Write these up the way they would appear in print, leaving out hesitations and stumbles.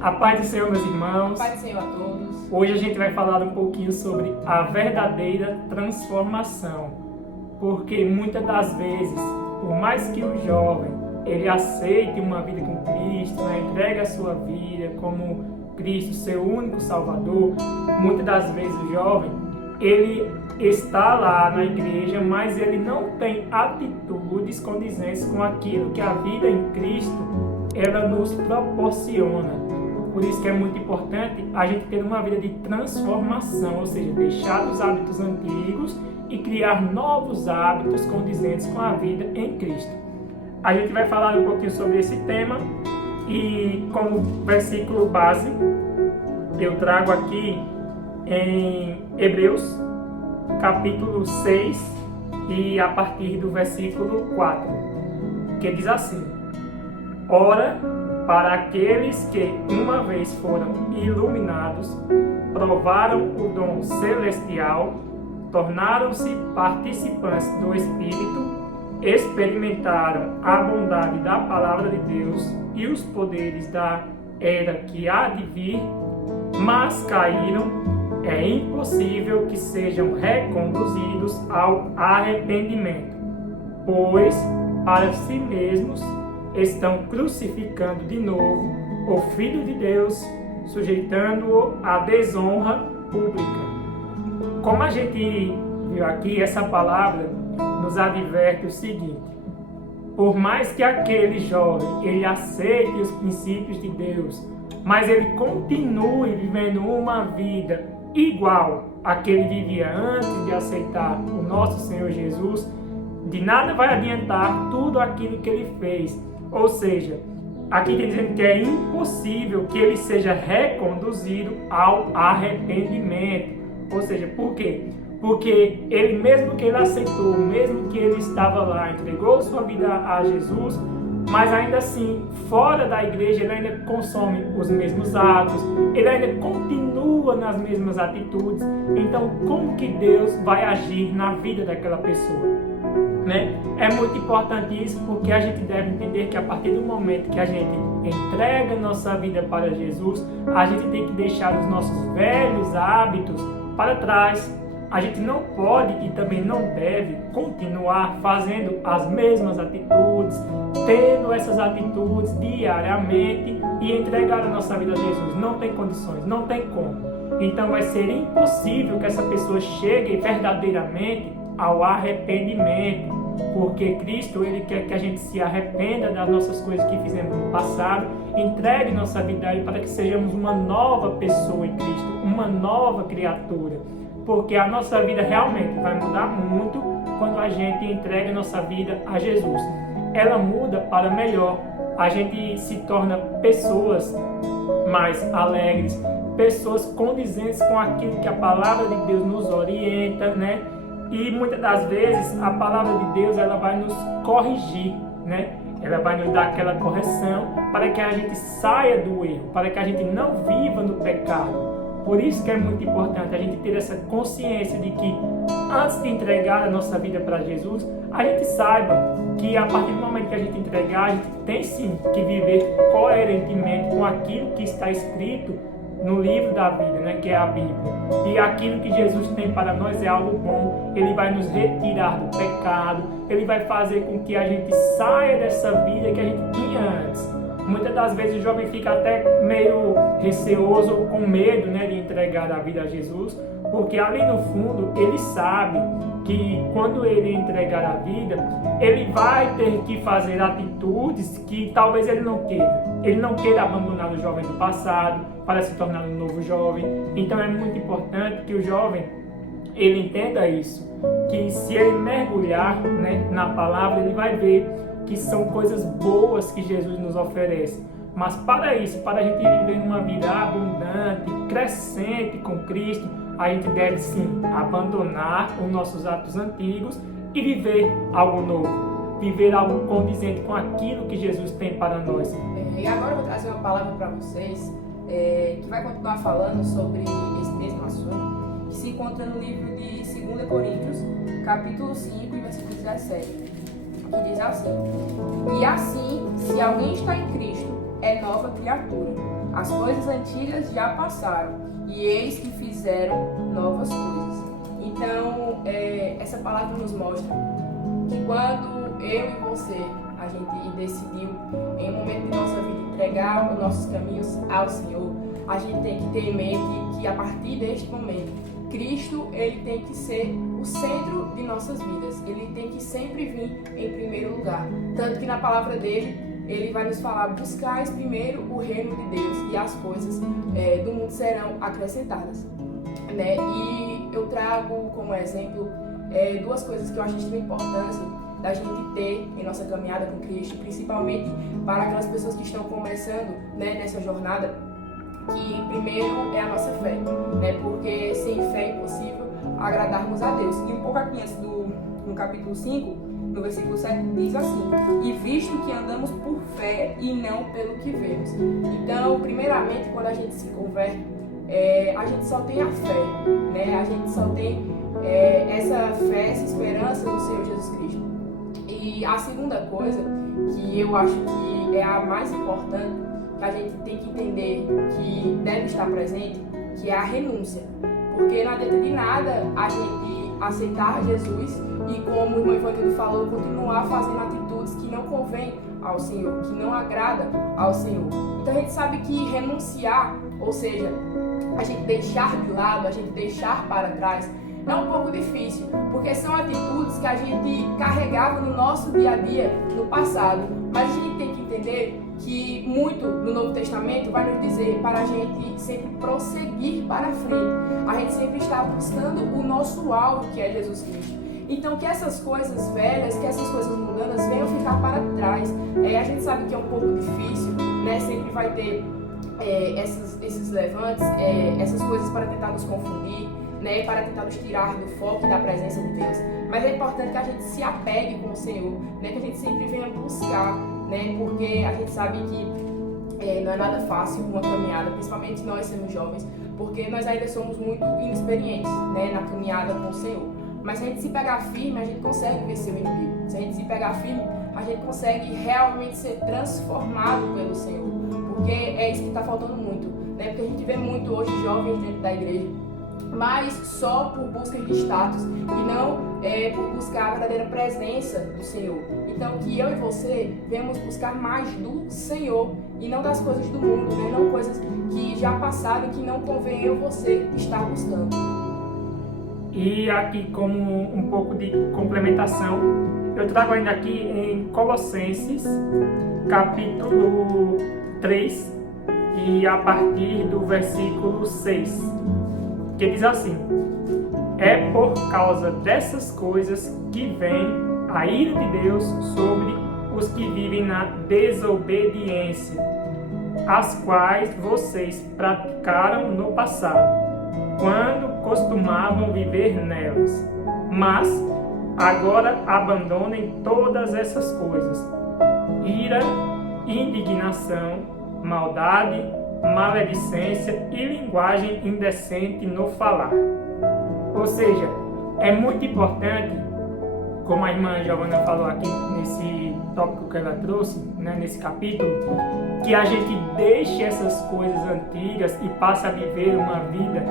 A paz do Senhor, meus irmãos. A paz do Senhor a todos. Hoje a gente vai falar um pouquinho sobre a verdadeira transformação. Porque muitas das vezes, por mais que o jovem ele aceite uma vida com Cristo, entregue a sua vida como Cristo, seu único Salvador, muitas das vezes o jovem ele está lá na igreja, mas ele não tem atitudes condizentes com aquilo que a vida em Cristo ela nos proporciona. Por isso que é muito importante a gente ter uma vida de transformação, ou seja, deixar os hábitos antigos e criar novos hábitos condizentes com a vida em Cristo. A gente vai falar um pouquinho sobre esse tema e como versículo base eu trago aqui em Hebreus capítulo 6 e a partir do versículo 4, que diz assim: Ora, para aqueles que uma vez foram iluminados, provaram o dom celestial, tornaram-se participantes do Espírito, experimentaram a bondade da palavra de Deus e os poderes da era que há de vir, mas caíram, é impossível que sejam reconduzidos ao arrependimento, pois para si mesmos estão crucificando de novo o Filho de Deus, sujeitando-o à desonra pública. Como a gente viu aqui, essa palavra nos adverte o seguinte: por mais que aquele jovem ele aceite os princípios de Deus, mas ele continue vivendo uma vida igual a que ele vivia antes de aceitar o nosso Senhor Jesus, de nada vai adiantar tudo aquilo que ele fez. Ou seja, aqui está dizendo que é impossível que ele seja reconduzido ao arrependimento. Ou seja, por quê? Porque ele, mesmo que ele aceitou, mesmo que ele estava lá, entregou sua vida a Jesus, mas ainda assim, fora da igreja, ele ainda consome os mesmos atos, ele ainda continua nas mesmas atitudes. Então, como que Deus vai agir na vida daquela pessoa? É muito importante isso, porque a gente deve entender que a partir do momento que a gente entrega nossa vida para Jesus, a gente tem que deixar os nossos velhos hábitos para trás. A gente não pode e também não deve continuar fazendo as mesmas atitudes, tendo essas atitudes diariamente e entregar a nossa vida a Jesus. Não tem condições, não tem como. Então vai ser impossível que essa pessoa chegue verdadeiramente ao arrependimento, porque Cristo ele quer que a gente se arrependa das nossas coisas que fizemos no passado, entregue nossa vida a Ele para que sejamos uma nova pessoa em Cristo, uma nova criatura, porque a nossa vida realmente vai mudar muito quando a gente entrega nossa vida a Jesus. Ela muda para melhor, a gente se torna pessoas mais alegres, pessoas condizentes com aquilo que a palavra de Deus nos orienta, E muitas das vezes a palavra de Deus ela vai nos corrigir, Ela vai nos dar aquela correção para que a gente saia do erro, para que a gente não viva no pecado. Por isso que é muito importante a gente ter essa consciência de que antes de entregar a nossa vida para Jesus, a gente saiba que a partir do momento que a gente entregar, a gente tem sim que viver coerentemente com aquilo que está escrito no livro da vida, que é a Bíblia. E aquilo que Jesus tem para nós é algo bom. Ele vai nos retirar do pecado. Ele vai fazer com que a gente saia dessa vida que a gente tinha antes. Muitas das vezes o jovem fica até meio receoso ou com medo, de entregar a vida a Jesus, porque ali no fundo ele sabe que quando ele entregar a vida, ele vai ter que fazer atitudes que talvez ele não queira. Ele não queira abandonar o jovem do passado para se tornar um novo jovem. Então é muito importante que o jovem ele entenda isso, que se ele mergulhar na palavra, ele vai ver que são coisas boas que Jesus nos oferece. Mas para isso, para a gente viver uma vida abundante, crescente com Cristo, a gente deve sim abandonar os nossos atos antigos e viver algo novo, viver algo condizente com aquilo que Jesus tem para nós. E agora eu vou trazer uma palavra para vocês que vai continuar falando sobre esse mesmo assunto, que se encontra no livro de 2 Coríntios, capítulo 5, versículo 17, que diz assim: E assim, se alguém está em Cristo, é nova criatura. as coisas antigas já passaram, e eis que fizeram novas coisas. Então, essa palavra nos mostra que quando eu e você, a gente decidiu, em um momento de nossa vida, entregar os nossos caminhos ao Senhor, a gente tem que ter em mente que a partir deste momento, Cristo, ele tem que ser o centro de nossas vidas. Ele tem que sempre vir em primeiro lugar. Tanto que na palavra dele, ele vai nos falar: buscais primeiro o reino de Deus e as coisas do mundo serão acrescentadas. Né? E eu trago como exemplo duas coisas que eu acho de extrema importância da gente ter em nossa caminhada com Cristo, principalmente para aquelas pessoas que estão começando, né, nessa jornada, que primeiro é a nossa fé, né? Porque sem fé é impossível agradarmos a Deus. E um pouco aqui antes no capítulo 5, no versículo 7, diz assim: e visto que andamos por fé e não pelo que vemos. Então, primeiramente, quando a gente se converte, a gente só tem a fé, né? A gente só tem essa fé, essa esperança no Senhor Jesus Cristo. E a segunda coisa, que eu acho que é a mais importante, que a gente tem que entender que deve estar presente, que é a renúncia. Porque não adianta de nada a gente aceitar Jesus e, como o irmão Ivanildo falou, continuar fazendo atitudes que não convêm ao Senhor, que não agradam ao Senhor. Então a gente sabe que renunciar, ou seja, a gente deixar de lado, a gente deixar para trás, é um pouco difícil, porque são atitudes que a gente carregava no nosso dia a dia, no passado. Mas a gente tem que entender que muito no Novo Testamento vai nos dizer para a gente sempre prosseguir para frente. A gente sempre está buscando o nosso alvo, que é Jesus Cristo. Então, que essas coisas velhas, que essas coisas mundanas venham ficar para trás. A gente sabe que é um pouco difícil, né? Sempre vai ter esses levantes, essas coisas para tentar nos confundir, né, para tentar nos tirar do foco e da presença de Deus. Mas é importante que a gente se apegue com o Senhor, né, que a gente sempre venha buscar, né, porque a gente sabe que não é nada fácil uma caminhada, principalmente nós sendo jovens, porque nós ainda somos muito inexperientes, né, na caminhada com o Senhor. Mas se a gente se pegar firme, a gente consegue vencer o inimigo. Se a gente se pegar firme, a gente consegue realmente ser transformado pelo Senhor, porque é isso que está faltando muito, né, porque a gente vê muito hoje jovens dentro da igreja, mas só por busca de status e não por buscar a verdadeira presença do Senhor. Então, que eu e você venhamos buscar mais do Senhor e não das coisas do mundo, né? Não coisas que já passaram e que não convém eu e você estar buscando. E aqui, como um pouco de complementação, eu trago ainda aqui em Colossenses, capítulo 3, e a partir do versículo 6. Que diz assim: é por causa dessas coisas que vem a ira de Deus sobre os que vivem na desobediência, as quais vocês praticaram no passado, quando costumavam viver nelas. Mas agora abandonem todas essas coisas: ira, indignação, maldade, maledicência e linguagem indecente no falar. Ou seja, é muito importante, como a irmã Giovana falou aqui nesse tópico que ela trouxe, né, nesse capítulo, que a gente deixe essas coisas antigas e passe a viver uma vida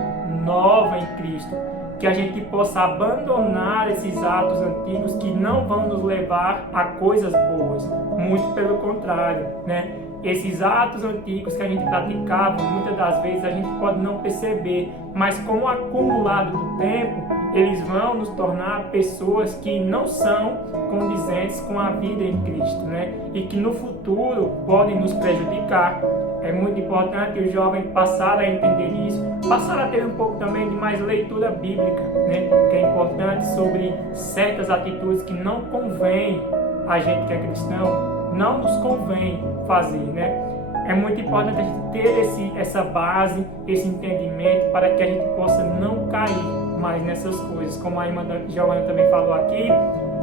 nova em Cristo. Que a gente possa abandonar esses atos antigos que não vão nos levar a coisas boas. Muito pelo contrário, né? Esses atos antigos que a gente praticava, muitas das vezes a gente pode não perceber, mas com o acumulado do tempo, eles vão nos tornar pessoas que não são condizentes com a vida em Cristo, né? E que no futuro podem nos prejudicar. É muito importante o jovem passar a entender isso, passar a ter um pouco também de mais leitura bíblica, né? Que é importante sobre certas atitudes que não convém a gente que é cristão, não nos convém fazer, né? É muito importante a gente ter essa base, esse entendimento, para que a gente possa não cair mais nessas coisas. Como a irmã Giovana também falou aqui,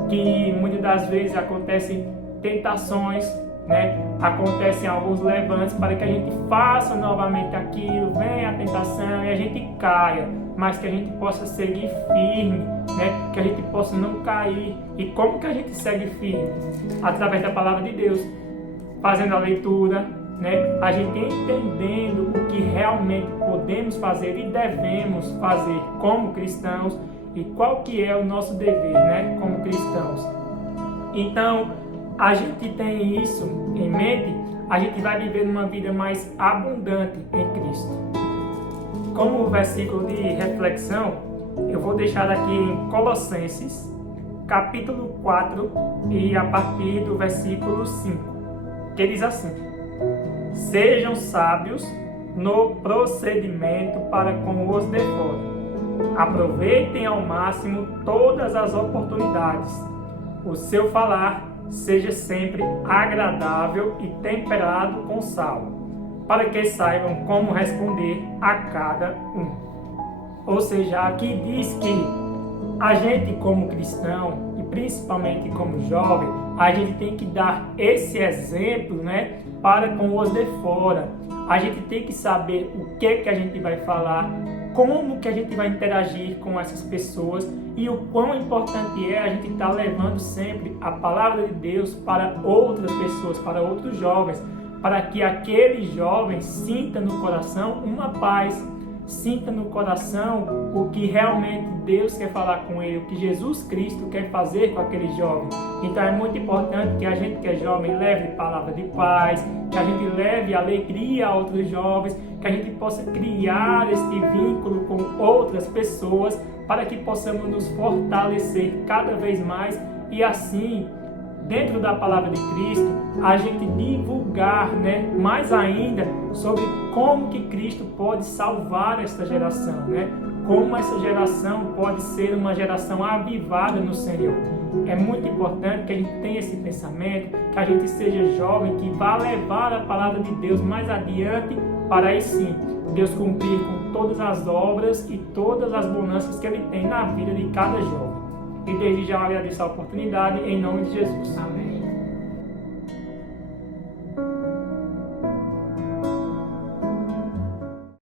que muitas das vezes acontecem tentações, né? Acontecem alguns levantes para que a gente faça novamente aquilo, venha a tentação e a gente caia, mas que a gente possa seguir firme, né? Que a gente possa não cair. E como que a gente segue firme? Através da palavra de Deus, fazendo a leitura, né? A gente entendendo o que realmente podemos fazer e devemos fazer como cristãos e qual que é o nosso dever, né? Como cristãos. Então, a gente tem isso em mente, a gente vai viver uma vida mais abundante em Cristo. Como versículo de reflexão, eu vou deixar aqui em Colossenses, capítulo 4, e a partir do versículo 5, que diz assim: sejam sábios no procedimento para com os de fora. Aproveitem ao máximo todas as oportunidades. O seu falar seja sempre agradável e temperado com sal, para que saibam como responder a cada um. Ou seja, aqui diz que a gente como cristão, e principalmente como jovem, a gente tem que dar esse exemplo, né, para com os de fora. A gente tem que saber o que a gente vai falar, como que a gente vai interagir com essas pessoas e o quão importante é a gente estar levando sempre a palavra de Deus para outras pessoas, para outros jovens, para que aquele jovem sinta no coração uma paz, sinta no coração o que realmente Deus quer falar com ele, o que Jesus Cristo quer fazer com aquele jovem. Então é muito importante que a gente que é jovem leve palavra de paz, que a gente leve alegria a outros jovens, que a gente possa criar este vínculo com outras pessoas para que possamos nos fortalecer cada vez mais e assim, dentro da palavra de Cristo, a gente divulgar, né, mais ainda sobre como que Cristo pode salvar esta geração, né? Como essa geração pode ser uma geração avivada no Senhor. É muito importante que a gente tenha esse pensamento, que a gente seja jovem, que vá levar a palavra de Deus mais adiante, para aí sim Deus cumprir com todas as obras e todas as bonanças que Ele tem na vida de cada jovem. E desde já eu agradeço a oportunidade, em nome de Jesus. Amém.